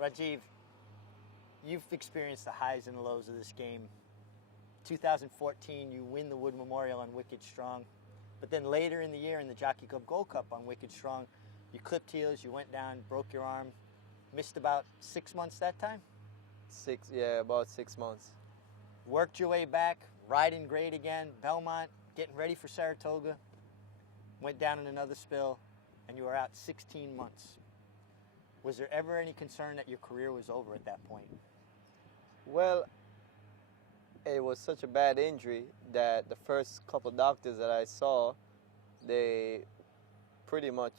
Rajiv, you've experienced the highs and lows of this game. 2014, you win the Wood Memorial on Wicked Strong. But then later in the year in the Jockey Club Gold Cup on Wicked Strong, you clipped heels, you went down, broke your arm, missed about 6 months that time? About 6 months. Worked your way back, riding great again, Belmont, getting ready for Saratoga, went down in another spill, and you were out 16 months. Was there ever any concern that your career was over at that point? Well, it was such a bad injury that the first couple doctors that I saw, they pretty much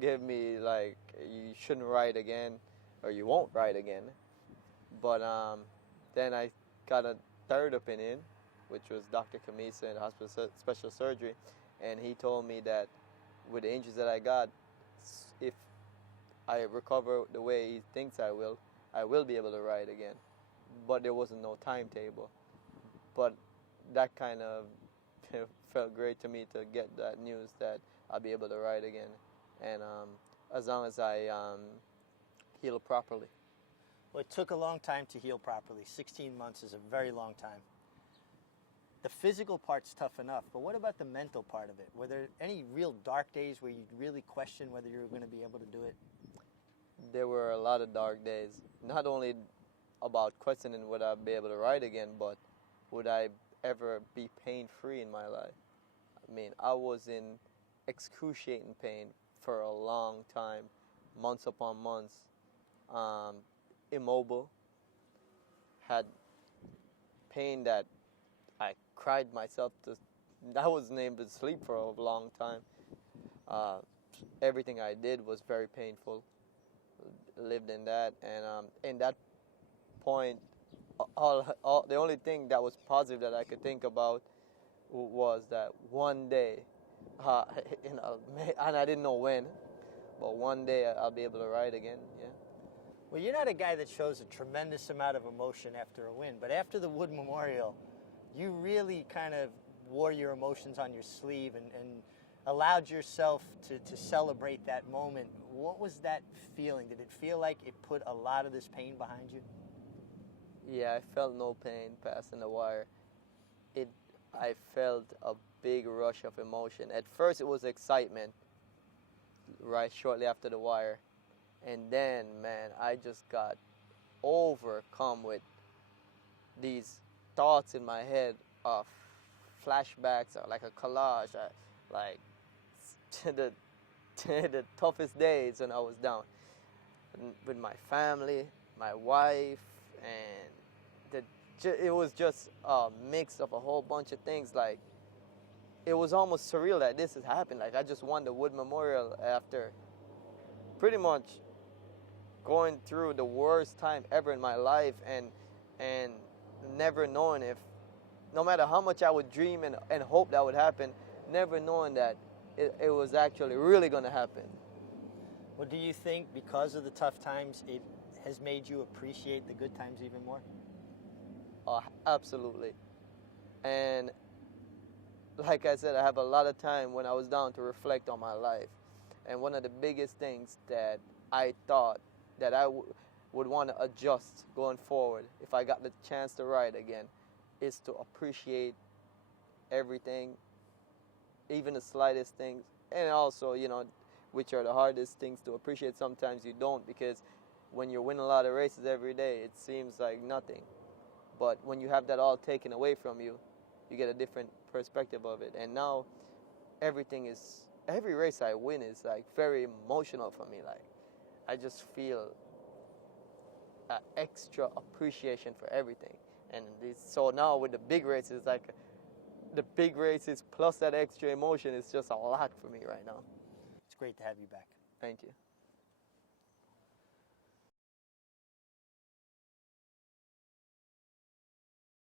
gave me like, you shouldn't ride again, or you won't ride again. But then I got a third opinion, which was Dr. Kamisa in hospital special surgery, and he told me that with the injuries that I got, if I recover the way he thinks I will be able to ride again. But there wasn't no timetable. But that kind of felt great to me to get that news that I'll be able to ride again, and as long as I heal properly. Well, it took a long time to heal properly. 16 months is a very long time. The physical part's tough enough, but what about the mental part of it? Were there any real dark days where you really questioned whether you were going to be able to do it? There were a lot of dark days. Not only about questioning would I be able to ride again, but would I ever be pain-free in my life? I mean, I was in excruciating pain for a long time, months upon months, immobile, had pain that I cried myself to. I wasn't able to sleep for a long time. Everything I did was very painful. Lived in that, and in that point, the only thing that was positive that I could think about was that one day, and I didn't know when, but one day I'll be able to ride again. Yeah. Well, you're not a guy that shows a tremendous amount of emotion after a win, but after the Wood Memorial, you really kind of wore your emotions on your sleeve and allowed yourself to celebrate that moment. What was that feeling? Did it feel like it put a lot of this pain behind you? Yeah, I felt no pain passing the wire. I felt a big rush of emotion. At first it was excitement, right shortly after the wire. And then, man, I just got overcome with these thoughts in my head of flashbacks, or like a collage, like the toughest days when I was down with my family, my wife, and it was just a mix of a whole bunch of things. Like, it was almost surreal that this has happened. Like, I just won the Wood Memorial after pretty much going through the worst time ever in my life, and never knowing if, no matter how much I would dream and hope that would happen, never knowing that it was actually really going to happen. Well, do you think because of the tough times, it has made you appreciate the good times even more? Absolutely. And like I said, I have a lot of time when I was down to reflect on my life. And one of the biggest things that I thought that I would want to adjust going forward if I got the chance to ride again is to appreciate everything, even the slightest things. And also, which are the hardest things to appreciate, sometimes you don't, because when you're winning a lot of races every day, it seems like nothing. But when you have that all taken away from you, you get a different perspective of it. And now every race I win is like very emotional for me. Like, I just feel an extra appreciation for everything. And so now with the big races, like the big races plus that extra emotion is just a lot for me right now. It's great to have you back. Thank you.